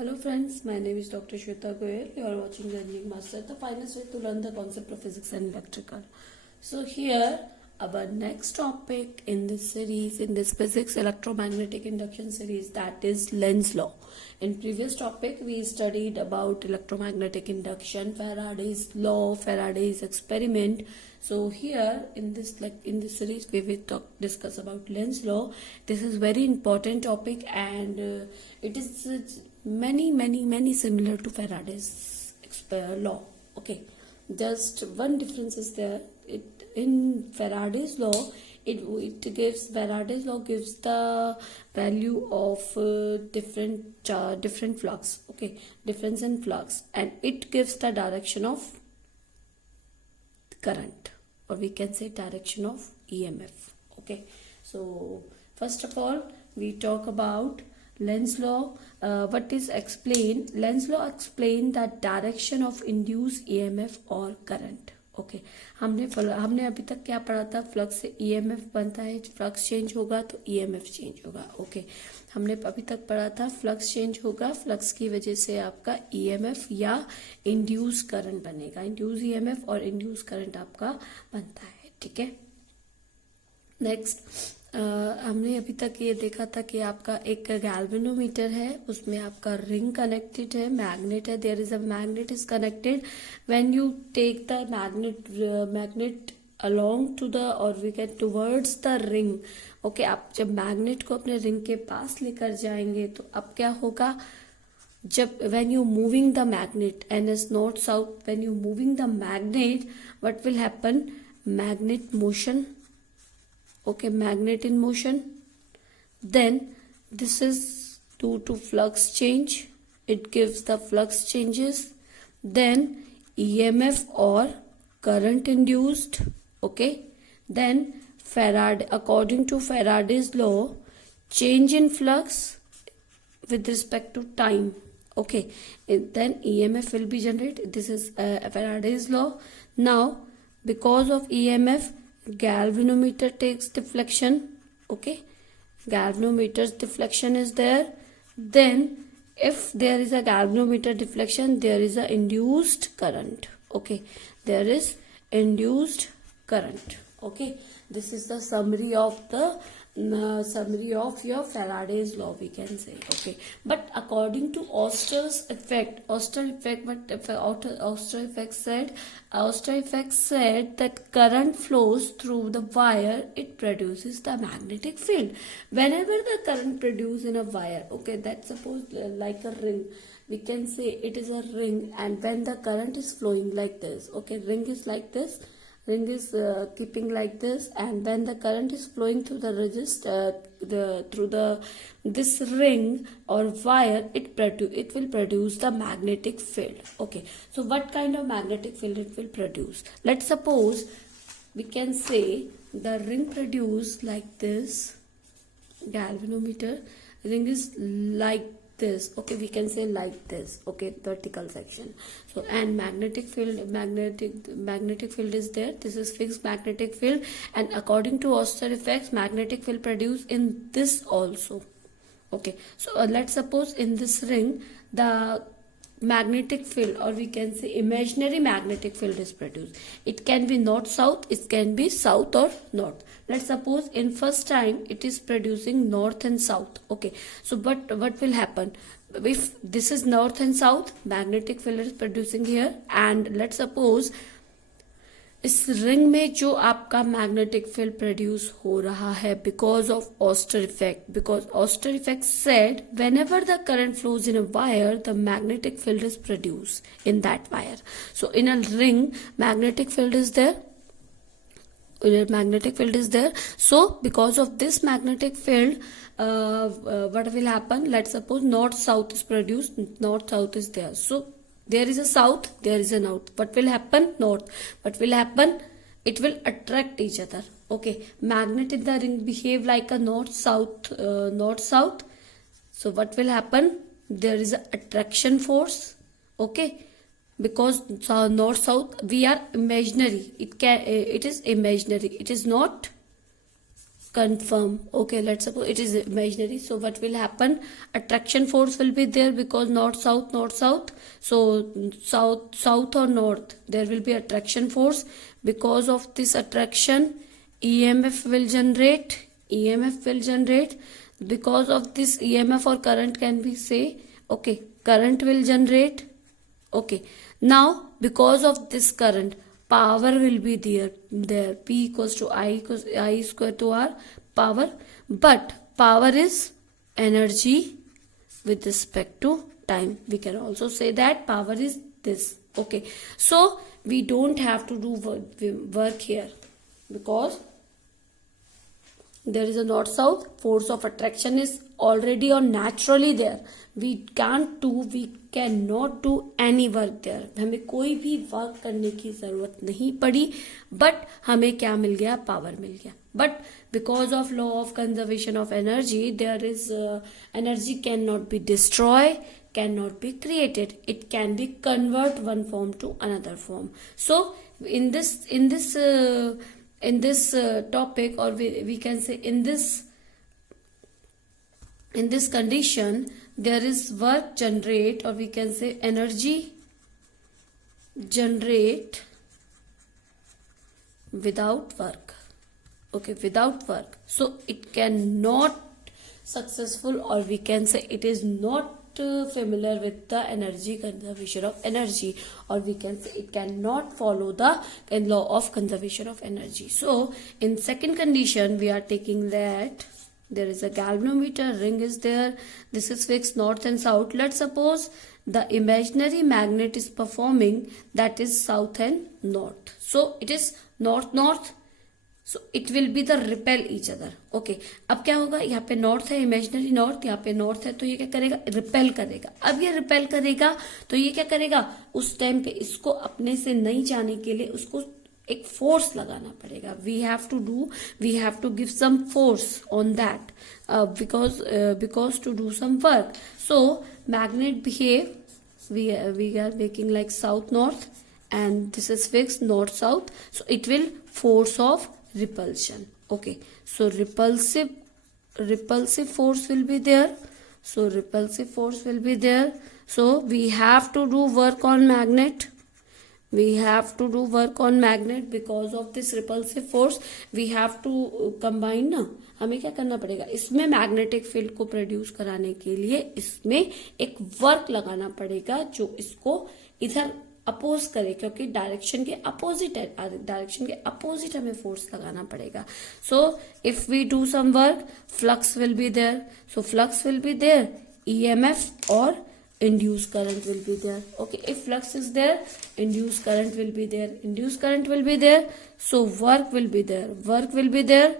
Hello friends, my name is Dr. Shweta Goyal. You are watching the Engineering Master, the finest way to learn the concept of physics and electrical. So here, our next topic in this series, in this physics electromagnetic induction series, that is Lenz law. In previous topic, we studied about electromagnetic induction, Faraday's law, Faraday's experiment. So here in this series, we will discuss about Lenz law. This is very important topic, and it is many similar to Faraday's law. Okay, just one difference is there. In Faraday's law, Faraday's law gives the value of different flux. Okay, difference in flux, and it gives the direction of current, or we can say direction of EMF. Okay, so first of all, we talk about Lenz law. What is explained? Lenz law explain the direction of induced EMF or current. Okay हमने अभी तक क्या पढ़ा था? Flux से EMF बनता है, flux change होगा तो ईएमएफ चेंज होगा. ओके, हमने अभी तक पढ़ा था फ्लक्स चेंज होगा, फ्लक्स की वजह से आपका ईएमएफ या इंड्यूस करंट बनेगा. इंड्यूस ईएमएफ और इंड्यूस करंट आपका बनता है. ठीक है, नेक्स्ट हमने अभी तक ये देखा था कि आपका एक गैल्वेनोमीटर है, उसमें आपका रिंग कनेक्टेड है, मैग्नेट है. There is a magnet is connected. When you take the magnet along to the और we get towards the ring. Okay, आप जब मैग्नेट को अपने रिंग के पास लेकर जाएंगे तो अब क्या होगा? जब when you moving the magnet and is north south, when you moving the magnet, what will happen? Magnet motion. Okay, magnet in motion. Then this is due to flux change. It gives the flux changes. Then EMF or current induced. Okay. Then according to Faraday's law, change in flux with respect to time. Okay. Then EMF will be generated. This is Faraday's law. Now, because of EMF, galvanometer takes deflection. Okay, galvanometer's deflection is there. Then if there is a galvanometer deflection, there is a induced current. Okay, there is induced current. Okay, this is the summary of your Faraday's law, we can say. Okay, but according to Auster's effect, Auster effect said that current flows through the wire, it produces the magnetic field. Whenever the current produced in a wire, okay, that's suppose like a ring, we can say it is a ring, and when the current is flowing like this, okay, ring is like this, ring is keeping like this, and when the current is flowing through the this ring or wire, it will produce the magnetic field. Okay, so what kind of magnetic field it will produce? Let's suppose we can say the ring produced like this, galvanometer ring is like this. Okay, we can say like this. Okay, vertical section. So, and magnetic field is there. This is fixed magnetic field, and according to Auster effects, magnetic field produced in this also. Okay, so let's suppose in this ring the magnetic field, or we can say imaginary magnetic field, is produced. It can be north south, it can be south or north. Let's suppose in first time it is producing north and south. Okay, so but what will happen if this is north and south? Magnetic field is producing here, and let's suppose इस ring में जो आपका magnetic field produce हो रहा है because of ऑस्टर effect, because ऑस्टर effect said whenever the current flows in a wire, the magnetic field is produced in that wire. So in a ring, magnetic field is there. So because of this magnetic field, what will happen? Let's suppose north south is produced, north south is there. So there is a south, there is a north. What will happen? North. What will happen? It will attract each other. Okay, magnet in the ring behave like a north south. So what will happen? There is a attraction force. Okay, because north south, we are imaginary. It is imaginary. It is not confirm. Okay, let's suppose it is imaginary. So what will happen? Attraction force will be there because north south, north south. So south or north, there will be attraction force. Because of this attraction, EMF will generate. Because of this EMF or current, can we say, okay, current will generate. Okay, now because of this current, power will be there. P equals to I square to R, power. But power is energy with respect to time. We can also say that power is this. Okay, so we don't have to do work here because there is a north south. Force of attraction is already or naturally there. We cannot do any work there. हमें कोई भी work करने की जरूरत नहीं पड़ी, but हमें क्या मिल गया? पावर मिल गया. But because of law of conservation of energy, there is energy cannot be destroyed, cannot be created. It can be convert one form to another form. So in this topic, or we can say in this condition, there is work generate, or we can say energy generate without work. Okay, without work. So it cannot successful, or we can say it is not familiar with the energy conservation of energy, or we can say it cannot follow the law of conservation of energy. So in second condition, we are taking that there is a galvanometer, ring is there, this is fixed north and south. Let's suppose the imaginary magnet is performing, that is south and north. So it is north, so it will be the repel each other. Okay, अब क्या होगा? यहाँ पे north है, imaginary north, यहाँ पे north है, तो ये क्या करेगा? रिपेल करेगा. अब ये रिपेल करेगा तो ये क्या करेगा? उस टाइम पे इसको अपने से नहीं जाने के लिए उसको एक फोर्स लगाना पड़ेगा. We have to give some force on that because to do some work. So magnet behave, we are making like south north, and this is fixed north south, so it will force of repulsion. Okay, so repulsive force will be there. So we have to do work on magnet. Because of this repulsive force. We have to combine ना, हमें क्या करना पड़ेगा? इसमें magnetic field को produce कराने के लिए इसमें एक वर्क लगाना पड़ेगा जो इसको इधर अपोज करे, क्योंकि डायरेक्शन के अपोजिट है. डायरेक्शन के अपोजिट हमें फोर्स लगाना पड़ेगा. So if we do some work, flux will be there. So flux will be there, EMF or induced current will be there. Okay, if flux is there, induced current will be there. So work will be there,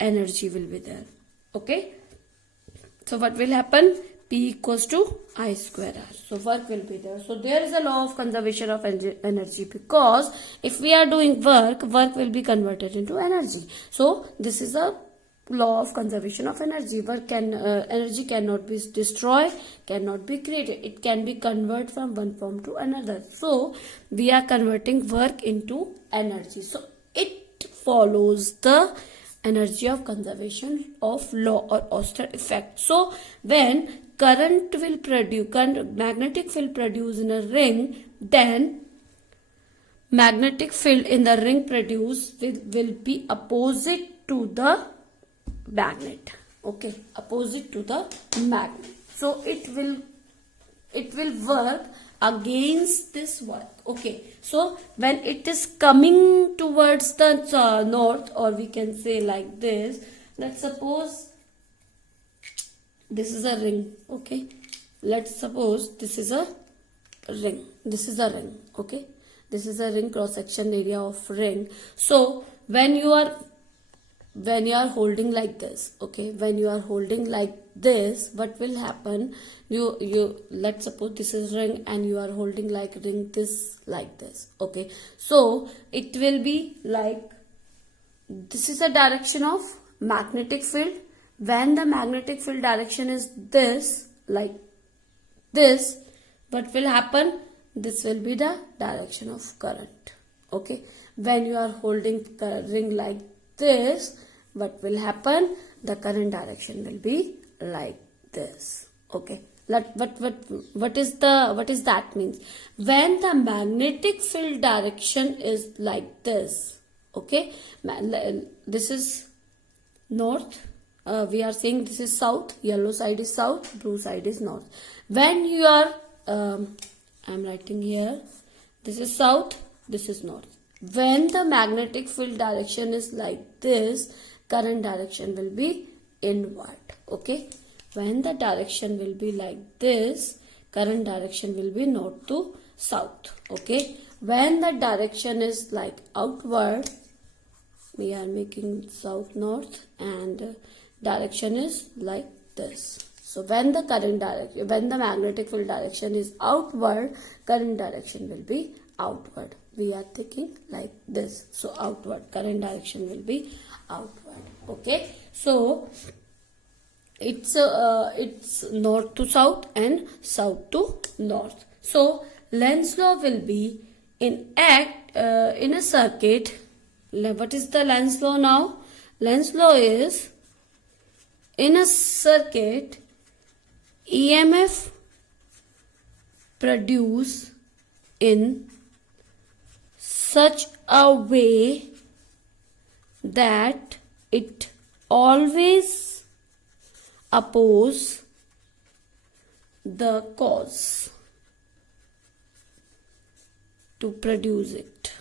energy will be there. Okay, so what will happen? P equals to I square R. So work will be there. So there is a law of conservation of energy, because if we are doing work will be converted into energy. So this is a law of conservation of energy. Energy cannot be destroyed, cannot be created. It can be converted from one form to another. So we are converting work into energy. So it follows the energy of conservation of law or Auster effect. So when magnetic field produce in a ring, then magnetic field in the ring produced will be opposite to the magnet. Okay, opposite to the magnet. So it will work against this work. Okay, so when it is coming towards the north, or we can say like this, let's suppose this is a ring. Okay, let's suppose this is a ring. Okay, this is a ring, cross section area of ring. So when you are holding like this, okay, when you are holding like this, what will happen? You let's suppose this is ring and you are holding like ring this, like this. Okay, so it will be like, this is the direction of magnetic field. When the magnetic field direction is this, like this, what will happen? This will be the direction of current. Okay, when you are holding the ring like this, what will happen? The current direction will be like this. Okay. What is that means? When the magnetic field direction is like this. Okay. This is north. We are saying this is south. Yellow side is south. Blue side is north. When you are, I'm writing here. This is south. This is north. When the magnetic field direction is like this, current direction will be inward. Okay. When the direction will be like this, current direction will be north to south. Okay. When the direction is like outward, we are making south north, and direction is like this. So when the magnetic field direction is outward, current direction will be outward. We are thinking like this. So outward, current direction will be outward. Okay. So it's north to south and south to north. So Lenz law will be in a circuit. What is the Lenz law now? Lenz law is in a circuit, EMF produced in such a way that it always oppose the cause to produce it.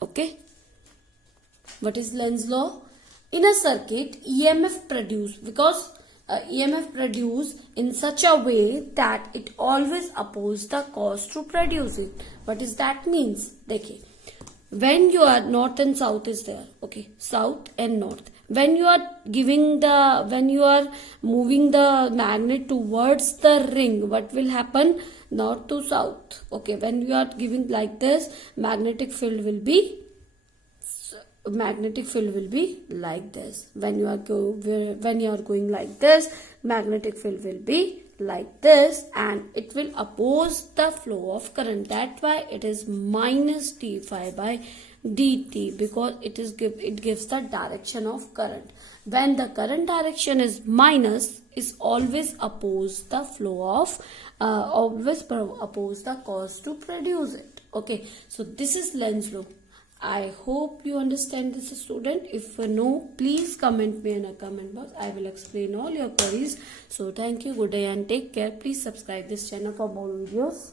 Okay. What is Lenz law? In a circuit, EMF produced, because EMF produced in such a way that it always oppose the cause to produce it. What does that means? Dekhiye, when you are north and south is there, okay, south and north. When you are moving the magnet towards the ring, what will happen? North to south. Okay, when you are giving like this, magnetic field will be like this. When you are going like this, magnetic field will be like this, and it will oppose the flow of current. That's why it is minus d∅ by dt, because it gives the direction of current. When the current direction is minus, is always oppose the flow of always oppose the cause to produce it. Okay, so this is Lenz law. I hope you understand this, student. If no, please comment me in a comment box. I will explain all your queries. So thank you, good day and take care. Please subscribe this channel for more videos.